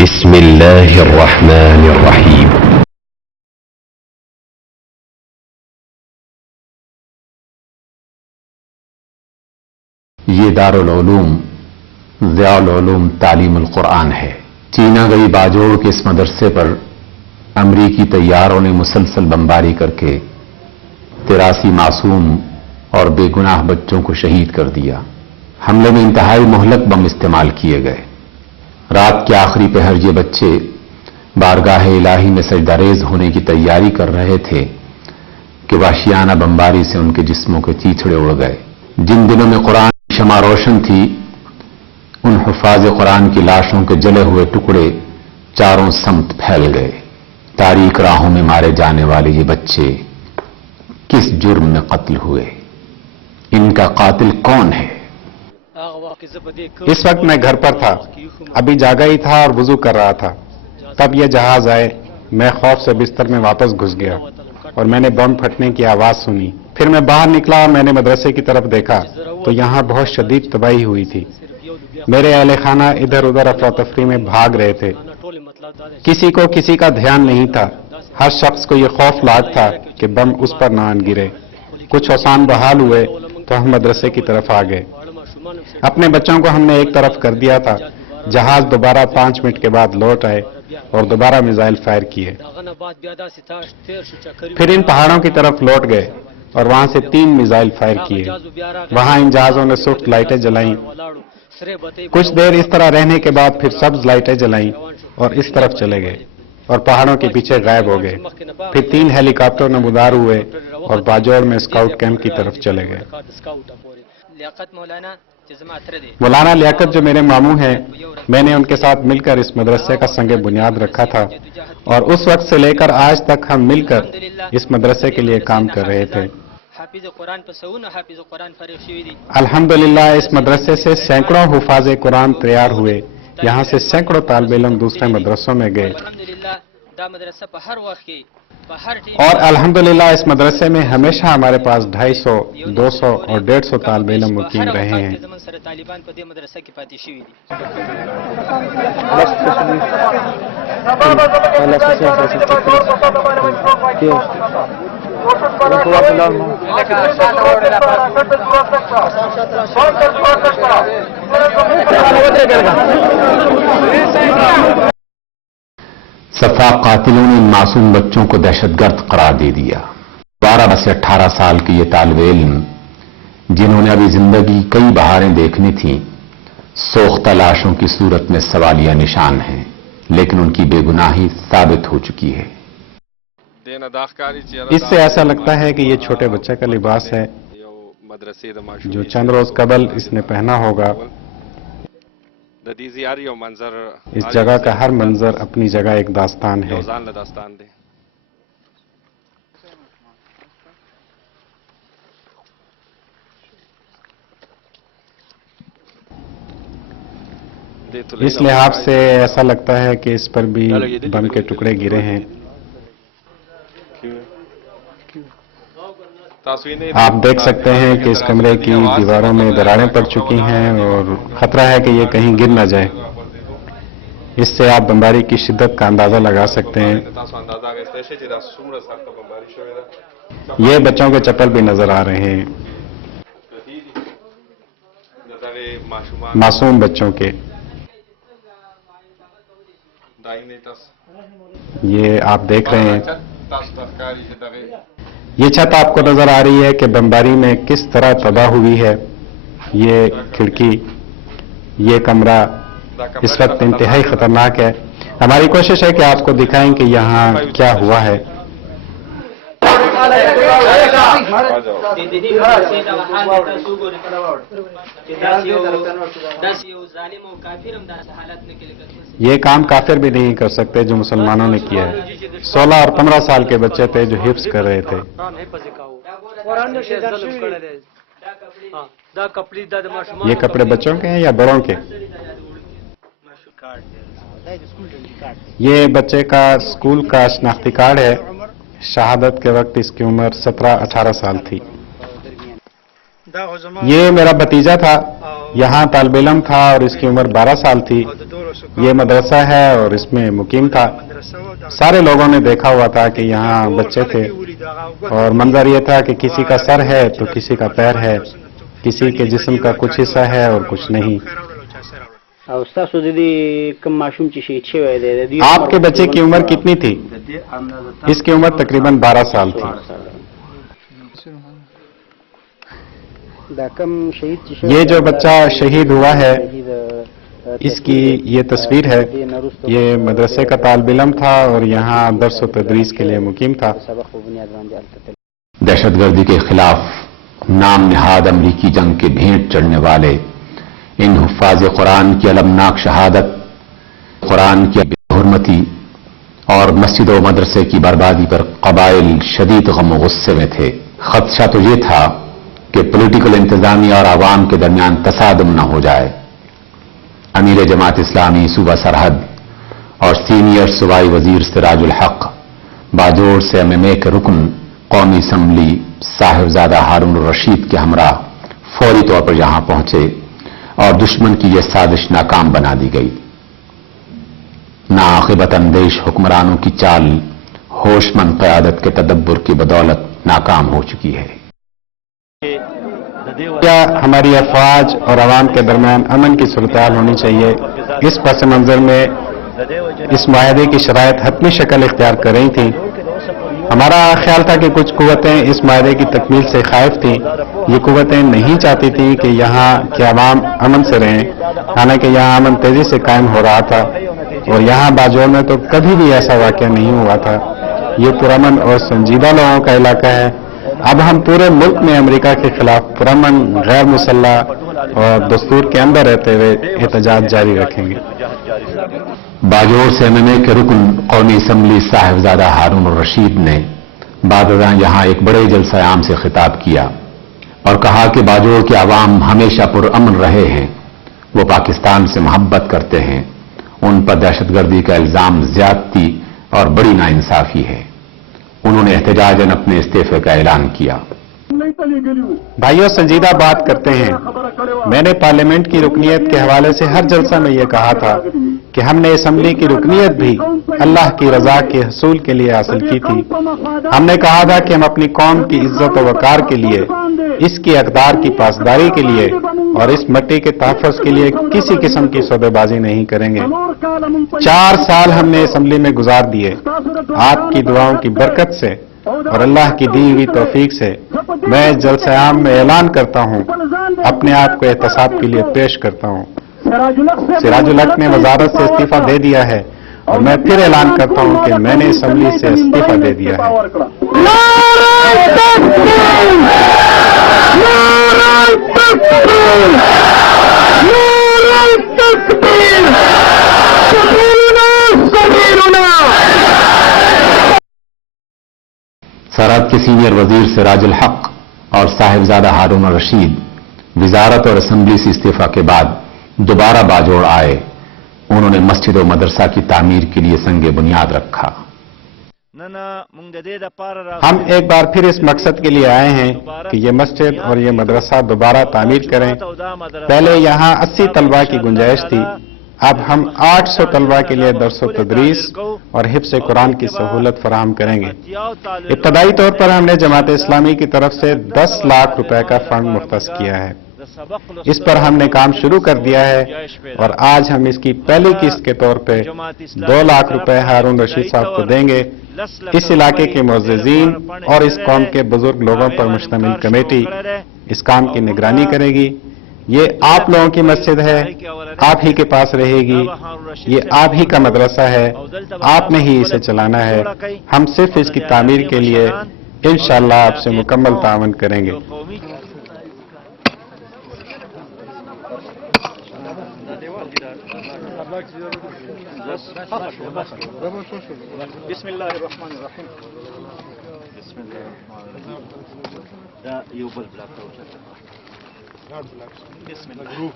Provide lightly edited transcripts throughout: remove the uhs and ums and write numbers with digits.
بسم اللہ الرحمن الرحیم۔ یہ دارالعلوم ضیاء العلوم تعلیم القرآن ہے۔ چینا گئی باجوڑ کے اس مدرسے پر امریکی طیاروں نے مسلسل بمباری کر کے 83 معصوم اور بے گناہ بچوں کو شہید کر دیا۔ حملے میں انتہائی مہلک بم استعمال کیے گئے۔ رات کے آخری پہر یہ بچے بارگاہ الہی میں سجدہ ریز ہونے کی تیاری کر رہے تھے کہ وحشیانہ بمباری سے ان کے جسموں کے چیچڑے اڑ گئے۔ جن دنوں میں قرآن کی شمع روشن تھی، ان حفاظ قرآن کی لاشوں کے جلے ہوئے ٹکڑے چاروں سمت پھیل گئے۔ تاریک راہوں میں مارے جانے والے یہ بچے کس جرم میں قتل ہوئے؟ ان کا قاتل کون ہے؟ اس وقت میں گھر پر تھا، ابھی جاگا ہی تھا اور وضو کر رہا تھا، تب یہ جہاز آئے۔ میں خوف سے بستر میں واپس گھس گیا اور میں نے بم پھٹنے کی آواز سنی۔ پھر میں باہر نکلا اور میں نے مدرسے کی طرف دیکھا تو یہاں بہت شدید تباہی ہوئی تھی۔ میرے اہل خانہ ادھر ادھر افراتفری میں بھاگ رہے تھے، کسی کو کسی کا دھیان نہیں تھا۔ ہر شخص کو یہ خوف لاحق تھا کہ بم اس پر نہ آن گرے۔ کچھ ہوشان بحال ہوئے تو ہم مدرسے کی طرف آ گئے۔ اپنے بچوں کو ہم نے ایک طرف کر دیا تھا۔ جہاز دوبارہ 5 منٹ کے بعد لوٹ آئے اور دوبارہ میزائل فائر کیے۔ پھر ان پہاڑوں کی طرف لوٹ گئے اور وہاں سے 3 میزائل فائر کیے۔ وہاں ان جہازوں نے سرخ لائٹیں جلائیں۔ کچھ دیر اس طرح رہنے کے بعد پھر سبز لائٹیں جلائیں اور اس طرف چلے گئے اور پہاڑوں کے پیچھے غائب ہو گئے۔ پھر 3 ہیلی کاپٹر نمودار ہوئے اور باجوڑ میں اسکاؤٹ کیمپ کی طرف چلے گئے۔ مولانا لیاقت جو میرے ماموں ہیں، میں نے ان کے ساتھ مل کر اس مدرسے کا سنگ بنیاد رکھا تھا اور اس وقت سے لے کر آج تک ہم مل کر اس مدرسے کے لیے کام کر رہے تھے۔ الحمدللہ اس مدرسے سے سینکڑوں حفاظ قرآن تیار ہوئے۔ یہاں سے سینکڑوں طالب علم دوسرے مدرسوں میں گئے اور الحمدللہ اس مدرسے میں ہمیشہ ہمارے پاس 250، 200 اور 150 طالب علم مقیم رہے ہیں۔ صفاق قاتلوں نے ان معصوم بچوں کو دہشت گرد قرار دے دیا۔ 12 سے 18 سال کے یہ طالب علم جنہوں نے ابھی زندگی کئی بہاریں دیکھنی تھیں، سوختہ لاشوں کی صورت میں سوالیہ نشان ہیں، لیکن ان کی بے گناہی ثابت ہو چکی ہے۔ اس سے ایسا لگتا ہے کہ یہ چھوٹے بچے کا لباس ہے جو چند روز قبل اس نے پہنا ہوگا۔ اس جگہ کا ہر منظر اپنی جگہ ایک داستان ہے۔ اس لحاظ سے ایسا لگتا ہے کہ اس پر بھی بم کے ٹکڑے گرے ہیں۔ آپ دیکھ سکتے ہیں کہ اس کمرے کی دیواروں میں دراڑیں پڑ چکی ہیں اور خطرہ ہے کہ یہ کہیں گر نہ جائے۔ اس سے آپ بمباری کی شدت کا اندازہ لگا سکتے ہیں۔ یہ بچوں کے چپل بھی نظر آ رہے ہیں، معصوم بچوں کے۔ یہ آپ دیکھ رہے ہیں، یہ چھت آپ کو نظر آ رہی ہے کہ بمباری میں کس طرح تباہ ہوئی ہے۔ یہ کھڑکی، یہ کمرہ اس وقت انتہائی خطرناک ہے۔ ہماری کوشش ہے کہ آپ کو دکھائیں کہ یہاں کیا ہوا ہے۔ یہ کام کافر بھی نہیں کر سکتے جو مسلمانوں نے کیا ہے۔ 16 اور 15 سال کے بچے تھے جو حفظ کر رہے تھے۔ یہ کپڑے بچوں کے ہیں یا بڑوں کے؟ یہ بچے کا اسکول کا شناختی کارڈ ہے۔ شہادت کے وقت اس کی عمر 17-18 سال تھی۔ یہ میرا بھتیجا تھا، یہاں طالب علم تھا اور اس کی عمر 12 سال تھی۔ یہ مدرسہ ہے اور اس میں مقیم تھا. سارے لوگوں نے دیکھا ہوا تھا کہ یہاں بچے تھے اور منظر یہ تھا کہ کسی کا سر ہے تو کسی کا پیر ہے, کسی کے جسم کا کچھ حصہ ہے اور کچھ نہیں. او تاسو د دې کوم ماشوم چې شهید شوی دی د دې آپ کے بچے کی عمر کتنی تھی؟ اس کی عمر تقریباً 12 سال تھی. دا کم شهید چې یہ جو بچہ شہید ہوا ہے اس کی یہ تصویر ہے. یہ مدرسے کا طالب علم تھا اور یہاں درس و تدریس کے لیے مقیم تھا. سبق په بنیاد باندې الته دہشت گردی کے خلاف نام نہاد امریکی جنگ کے بھینٹ چڑھنے والے ان حفاظ قرآن کی المناک شہادت, قرآن کی بے حرمتی اور مسجد و مدرسے کی بربادی پر قبائل شدید غم و غصے میں تھے. خدشہ تو یہ تھا کہ پولیٹیکل انتظامیہ اور عوام کے درمیان تصادم نہ ہو جائے. امیر جماعت اسلامی صوبہ سرحد اور سینئر صوبائی وزیر سراج الحق باجوڑ سے MMA کے رکن قومی اسمبلی صاحبزادہ ہارون الرشید کے ہمراہ فوری طور پر یہاں پہنچے اور دشمن کی یہ سازش ناکام بنا دی گئی. ناعاقبت اندیش حکمرانوں کی چال ہوش مند قیادت کے تدبر کی بدولت ناکام ہو چکی ہے. کیا ہماری افواج اور عوام کے درمیان امن کی صورتحال ہونی چاہیے. اس پس منظر میں اس معاہدے کی شرائط حتمی شکل اختیار کر رہی تھیں. ہمارا خیال تھا کہ کچھ قوتیں اس معاہدے کی تکمیل سے خائف تھیں. یہ قوتیں نہیں چاہتی تھیں کہ یہاں کے عوام امن سے رہیں, حالانکہ یہاں امن تیزی سے قائم ہو رہا تھا اور یہاں باجوڑ میں تو کبھی بھی ایسا واقعہ نہیں ہوا تھا. یہ پرامن اور سنجیدہ لوگوں کا علاقہ ہے. اب ہم پورے ملک میں امریکہ کے خلاف پرامن, غیر مسلح اور دستور کے اندر رہتے ہوئے احتجاج جاری رکھیں گے. باجوڑ سے MMA کے رکن قومی اسمبلی صاحبزادہ ہارون الرشید نے بعد ازاں یہاں ایک بڑے جلسہ عام سے خطاب کیا اور کہا کہ باجوڑ کے عوام ہمیشہ پرامن رہے ہیں, وہ پاکستان سے محبت کرتے ہیں. ان پر دہشت گردی کا الزام زیادتی اور بڑی ناانصافی ہے. انہوں نے احتجاجاً اپنے استعفے کا اعلان کیا. بھائیوں, سنجیدہ بات کرتے ہیں. میں نے پارلیمنٹ کی رکنیت کے حوالے سے ہر جلسہ میں یہ کہا تھا کہ ہم نے اسمبلی کی رکنیت بھی اللہ کی رضا کے حصول کے لیے حاصل کی تھی. ہم نے کہا تھا کہ ہم اپنی قوم کی عزت و وقار کے لیے, اس کی اقدار کی پاسداری کے لیے اور اس مٹی کے تحفظ کے لیے کسی قسم کی سودے بازی نہیں کریں گے. 4 سال ہم نے اسمبلی میں گزار دیے. آپ کی دعاؤں کی برکت سے اور اللہ کی دی ہوئی توفیق سے میں جلسہ عام میں اعلان کرتا ہوں, اپنے آپ کو احتساب کے لیے پیش کرتا ہوں. سراج الحق نے وزارت سے استعفیٰ دے دیا ہے اور میں پھر اعلان کرتا ہوں کہ میں نے اسمبلی سے استعفیٰ دے دیا ہے. سرحد کے سینئر وزیر سراج الحق اور صاحبزادہ ہارون الرشید وزارت اور اسمبلی سے استعفیٰ کے بعد دوبارہ باجوڑ آئے. انہوں نے مسجد و مدرسہ کی تعمیر کے لیے سنگ بنیاد رکھا. ہم ایک بار پھر اس مقصد کے لیے آئے ہیں کہ یہ مسجد اور یہ مدرسہ دوبارہ تعمیر کریں. پہلے یہاں 80 طلبہ کی گنجائش تھی, اب ہم 800 طلبہ کے لیے درس و تدریس اور حفظ قرآن کی سہولت فراہم کریں گے. ابتدائی طور پر ہم نے جماعت اسلامی کی طرف سے 10 لاکھ روپے کا فنڈ مختص کیا ہے. اس پر ہم نے کام شروع کر دیا ہے اور آج ہم اس کی پہلی قسط کے طور پہ 2 لاکھ روپے ہارون رشید صاحب کو دیں گے. اس علاقے کے معززین اور اس قوم کے بزرگ لوگوں پر مشتمل کمیٹی اس کام کی نگرانی کرے گی. یہ آپ لوگوں کی مسجد ہے, آپ ہی کے پاس رہے گی. یہ آپ ہی کا مدرسہ ہے, آپ نے ہی اسے چلانا ہے. ہم صرف اس کی تعمیر کے لیے انشاءاللہ آپ سے مکمل تعاون کریں گے. بسم الله الرحمن الرحيم. بسم الله الرحمن الرحيم. دا يوبل بلاك بسم الله.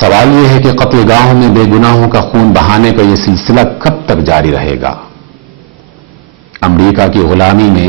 سوال یہ ہے کہ قتل گاہوں میں بے گناہوں کا خون بہانے کا یہ سلسلہ کب تک جاری رہے گا؟ امریکہ کی غلامی میں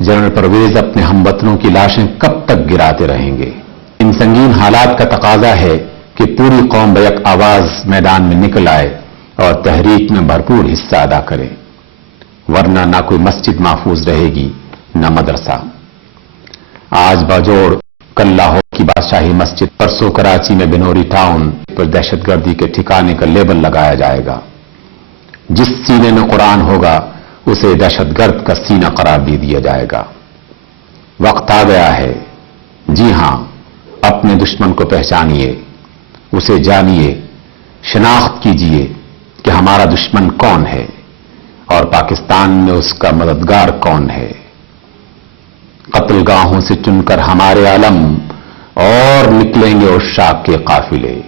جنرل پرویز اپنے ہم وطنوں کی لاشیں کب تک گراتے رہیں گے؟ ان سنگین حالات کا تقاضا ہے کہ پوری قوم بیک آواز میدان میں نکل آئے اور تحریک میں بھرپور حصہ ادا کرے، ورنہ نہ کوئی مسجد محفوظ رہے گی نہ مدرسہ۔ آج باجوڑ، کل لاہور کی بادشاہی مسجد، پرسوں کراچی میں بنوری ٹاؤن پر دہشت گردی کے ٹھکانے کا لیبل لگایا جائے گا۔ جس سینے میں قرآن ہوگا اسے دہشت گرد کا سینہ قرار دے دیا جائے گا۔ وقت آ گیا ہے، جی ہاں، اپنے دشمن کو پہچانیے، اسے جانیے، شناخت کیجیے کہ ہمارا دشمن کون ہے اور پاکستان میں اس کا مددگار کون ہے۔ قتل گاہوں سے چن کر ہمارے علم اور نکلیں گے عشاق کے قافلے۔